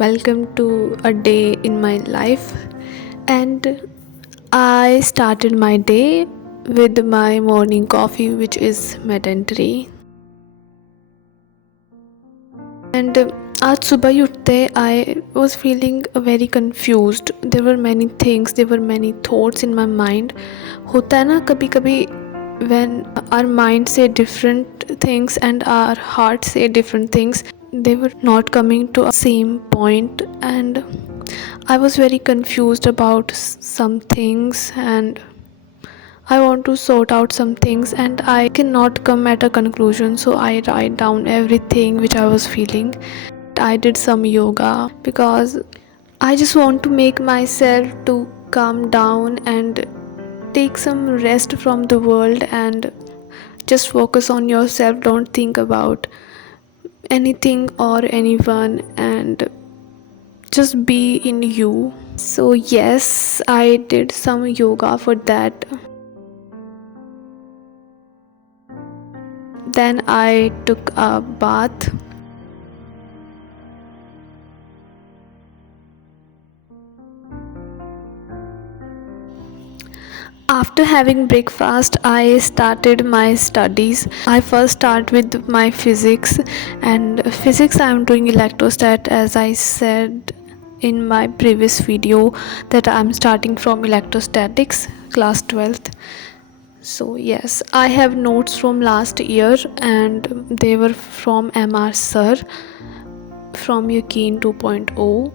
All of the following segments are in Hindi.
welcome to a day in my life. And I started my day with my morning coffee, which is mandatory. And आज सुबह ही उठते I was feeling very confused. There were many things, there were many thoughts in my mind. होता है ना कभी कभी when our mind say different things and our heart say different things, they were not coming to a same point, and I was very confused about some things, and I want to sort out some things and I cannot come at a conclusion, so I write down everything which I was feeling. I did some yoga because I just want to make myself to calm down and take some rest from the world and just focus on yourself. Don't think about anything or anyone and just be in you. So yes, I did some yoga for that. Then I took a bath. After having breakfast, I started my studies. I first start with my physics, and physics I am doing electrostat, as I said in my previous video that I'm starting from electrostatics class 12th. So yes, I have notes from last year and they were from MR sir from Yaqeen 2.0,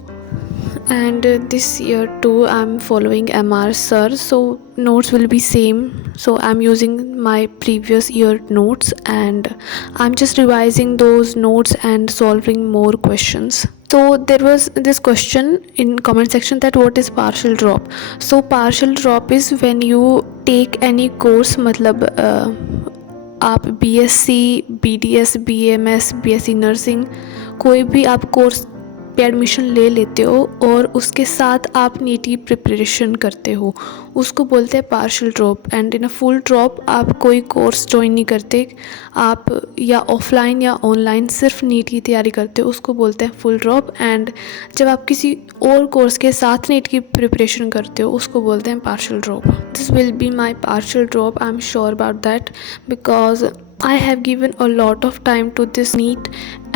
and this year too I'm following MR sir, so notes will be same. So I'm using my previous year notes and I'm just revising those notes and solving more questions. So there was this question in comment section that what is partial drop. So partial drop is when you take any course, मतलब आप BSc, BDS, BMS, BSc nursing कोई भी आप कोर्स पे एडमिशन ले लेते हो और उसके साथ आप नीट की प्रिपरेशन करते हो, उसको बोलते हैं partial drop. And in a full drop आप कोई कोर्स ज्वाइन नहीं करते, आप या ऑफलाइन या ऑनलाइन सिर्फ नीट की तैयारी करते हो, उसको बोलते हैं फुल ड्रॉप. एंड जब आप किसी और कोर्स के साथ नीट की प्रिपरेशन करते हो उसको बोलते हैं partial drop. This will be my partial drop. I am sure about that because I have given a lot of time to this NEET,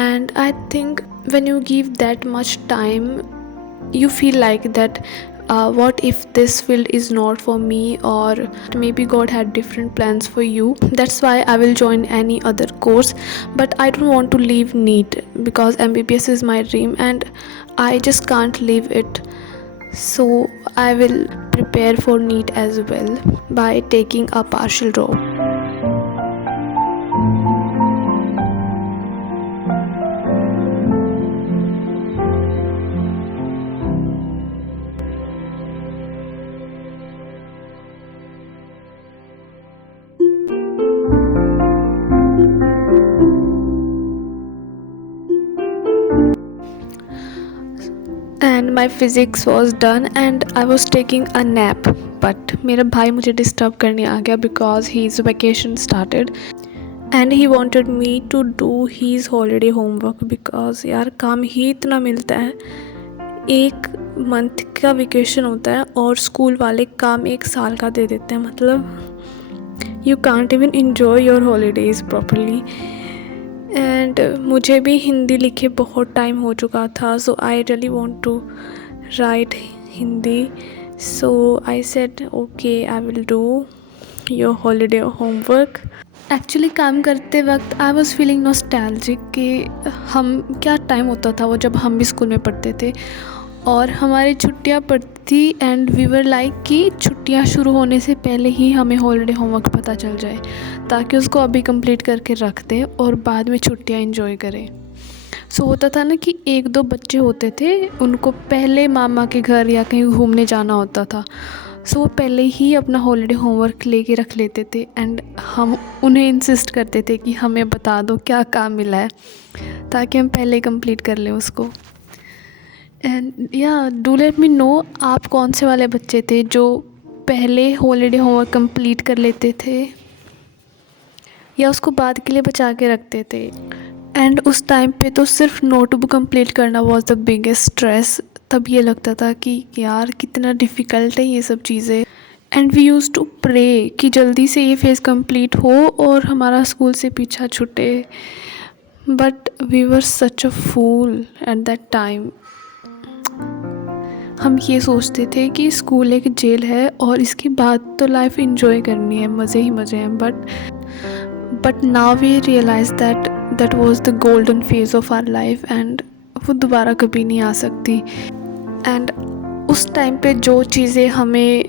and I think when you give that much time, you feel like that what if this field is not for me, or maybe God had different plans for you. That's why I will join any other course, but I don't want to leave NEET because MBBS is my dream and I just can't leave it. So I will prepare for NEET as well by taking a partial drop. And my physics was done and I was taking a nap, but मेरा भाई मुझे डिस्टर्ब करने आ गया because his vacation started and he wanted me to do his holiday homework because यार काम ही इतना मिलता है. एक मंथ का वेकेशन होता है और स्कूल वाले काम एक साल का दे देते हैं, मतलब you can't even enjoy your holidays properly. And मुझे भी हिंदी लिखे बहुत टाइम हो चुका था, so I really want to write Hindi. So I said okay I will do your holiday homework. Actually काम करते वक्त आई वॉज फीलिंग नॉस्टैल्जिक कि हम क्या टाइम होता था वो जब हम भी स्कूल में पढ़ते थे और हमारी छुट्टियां पड़ती थी एंड वी वर लाइक कि छुट्टियां शुरू होने से पहले ही हमें हॉलीडे होमवर्क पता चल जाए ताकि उसको अभी कंप्लीट करके रख दें और बाद में छुट्टियां एंजॉय करें. सो होता था ना कि एक दो बच्चे होते थे उनको पहले मामा के घर या कहीं घूमने जाना होता था, सो वो पहले ही अपना हॉलीडे होमवर्क लेके रख लेते थे एंड हम उन्हें इंसिस्ट करते थे कि हमें बता दो क्या काम मिला है ताकि हम पहले कंप्लीट कर लें उसको. एंड या डू लेट मी नो आप कौन से वाले बच्चे थे जो पहले हॉलीडे होमवर्क कंप्लीट कर लेते थे या उसको बाद के लिए बचा के रखते थे. एंड उस टाइम पे तो सिर्फ नोटबुक कंप्लीट करना वाज द बिगेस्ट स्ट्रेस। तब ये लगता था कि यार कितना डिफ़िकल्ट है ये सब चीज़ें। And we use to pray कि जल्दी से ये फेज़ कंप्लीट हो और हमारा स्कूल से पीछा छूटे। But we were such a fool at that time. हम ये सोचते थे कि स्कूल एक जेल है और इसके बाद तो लाइफ इंजॉय करनी है, मज़े ही मज़े हैं। But now we realise that was the golden phase of our life एंड वो दोबारा कभी नहीं आ सकती। एंड उस टाइम पे जो चीज़ें हमें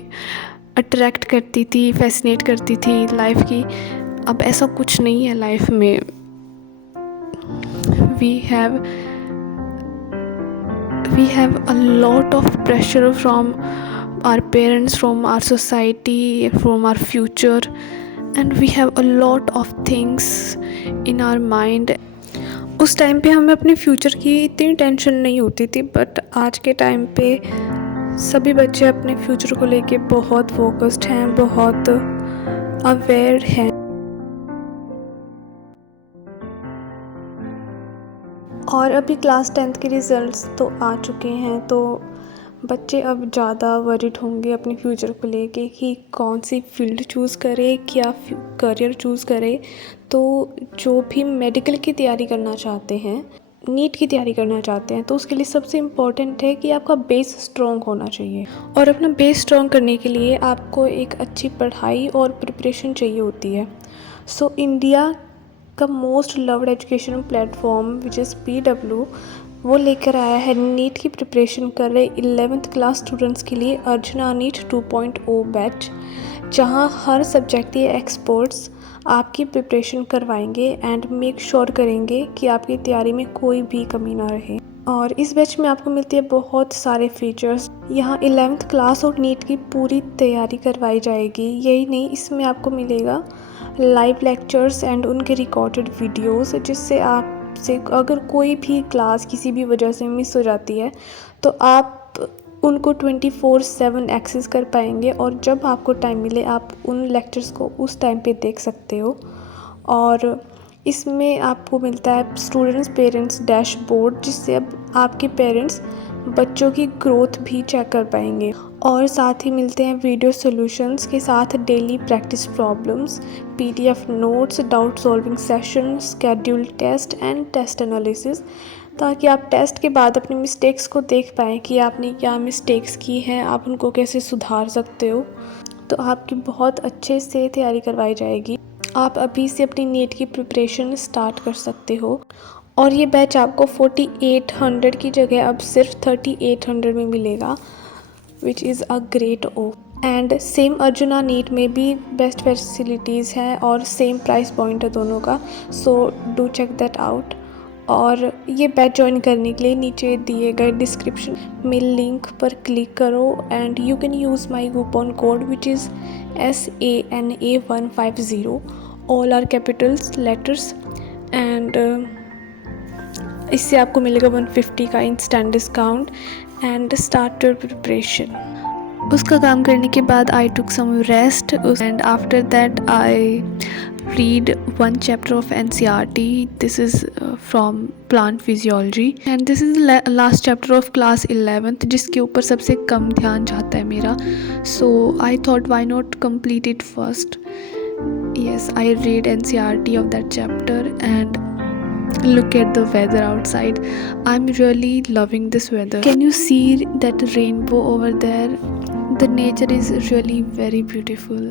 अट्रैक्ट करती थी, फैसिनेट करती थी लाइफ की, अब ऐसा कुछ नहीं है लाइफ में। we have a lot of pressure from our parents, from our society, from our future, and we have a lot of things in our mind. उस टाइम पे हमें अपने फ्यूचर की इतनी टेंशन नहीं होती थी, बट आज के टाइम पे सभी बच्चे अपने फ्यूचर को लेके बहुत फोकस्ड हैं, बहुत अवेयर हैं। और अभी क्लास 10th के रिज़ल्ट्स तो आ चुके हैं, तो बच्चे अब ज़्यादा वरीड होंगे अपने फ्यूचर को लेके कि कौन सी फील्ड चूज़ करे, क्या करियर चूज़ करे। तो जो भी मेडिकल की तैयारी करना चाहते हैं, नीट की तैयारी करना चाहते हैं, तो उसके लिए सबसे इम्पॉर्टेंट है कि आपका बेस स्ट्रॉन्ग होना चाहिए। और अपना बेस स्ट्रॉन्ग करने के लिए आपको एक अच्छी पढ़ाई और प्रिपरेशन चाहिए होती है। सो इंडिया का most loved education platform which is PW, वो लेकर आया है नीट की प्रिपरेशन कर रहे 11th क्लास स्टूडेंट्स के लिए अर्चना नीट 2.0 बैच, जहां हर सब्जेक्ट के एक्सपर्ट्स आपकी प्रिपरेशन करवाएंगे एंड मेक श्योर करेंगे कि आपकी तैयारी में कोई भी कमी ना रहे। और इस बैच में आपको मिलती है बहुत सारे फीचर्स। यहाँ 11th क्लास और नीट की पूरी तैयारी करवाई जाएगी। यही नहीं, इसमें आपको मिलेगा लाइव लेक्चर्स एंड उनके रिकॉर्डेड वीडियोस, जिससे आपसे अगर कोई भी क्लास किसी भी वजह से मिस हो जाती है तो आप उनको 24/7 एक्सेस कर पाएंगे, और जब आपको टाइम मिले आप उन लेक्चर्स को उस टाइम पे देख सकते हो। और इसमें आपको मिलता है स्टूडेंट्स पेरेंट्स डैशबोर्ड, जिससे अब आपके पेरेंट्स बच्चों की ग्रोथ भी चेक कर पाएंगे। और साथ ही मिलते हैं वीडियो सॉल्यूशंस के साथ daily practice problems, PDF notes, doubt solving session, schedule test and test analysis, ताकि आप टेस्ट के बाद अपनी मिस्टेक्स को देख पाएँ कि आपने क्या मिस्टेक्स की हैं, आप उनको कैसे सुधार सकते हो। तो आपकी बहुत अच्छे से तैयारी करवाई जाएगी। आप अभी से अपनी नीट की प्रिपरेशन स्टार्ट कर सकते हो। और ये बैच आपको 4800 की जगह अब सिर्फ 3800 में मिलेगा, which is a great off. And same Arjuna NEET में भी बेस्ट फैसिलिटीज़ हैं और सेम प्राइस पॉइंट है दोनों का, so do check that out. और ये बैच ज्वाइन करने के लिए नीचे दिए गए डिस्क्रिप्शन में लिंक पर क्लिक करो and you can use my coupon code which is SANA150, all are capitals letters, and इससे आपको मिलेगा 150 का instant discount and start your preparation. उसका काम करने के बाद I took some rest and after that I read one chapter of NCERT. This is from plant physiology and this is the last chapter of class 11th, जिसके ऊपर सबसे कम ध्यान जाता है मेरा. So I thought why not complete it first. Yes, I read NCERT of that chapter and look at the weather outside. I'm really loving this weather. Can you see that rainbow over there? The nature is really very beautiful.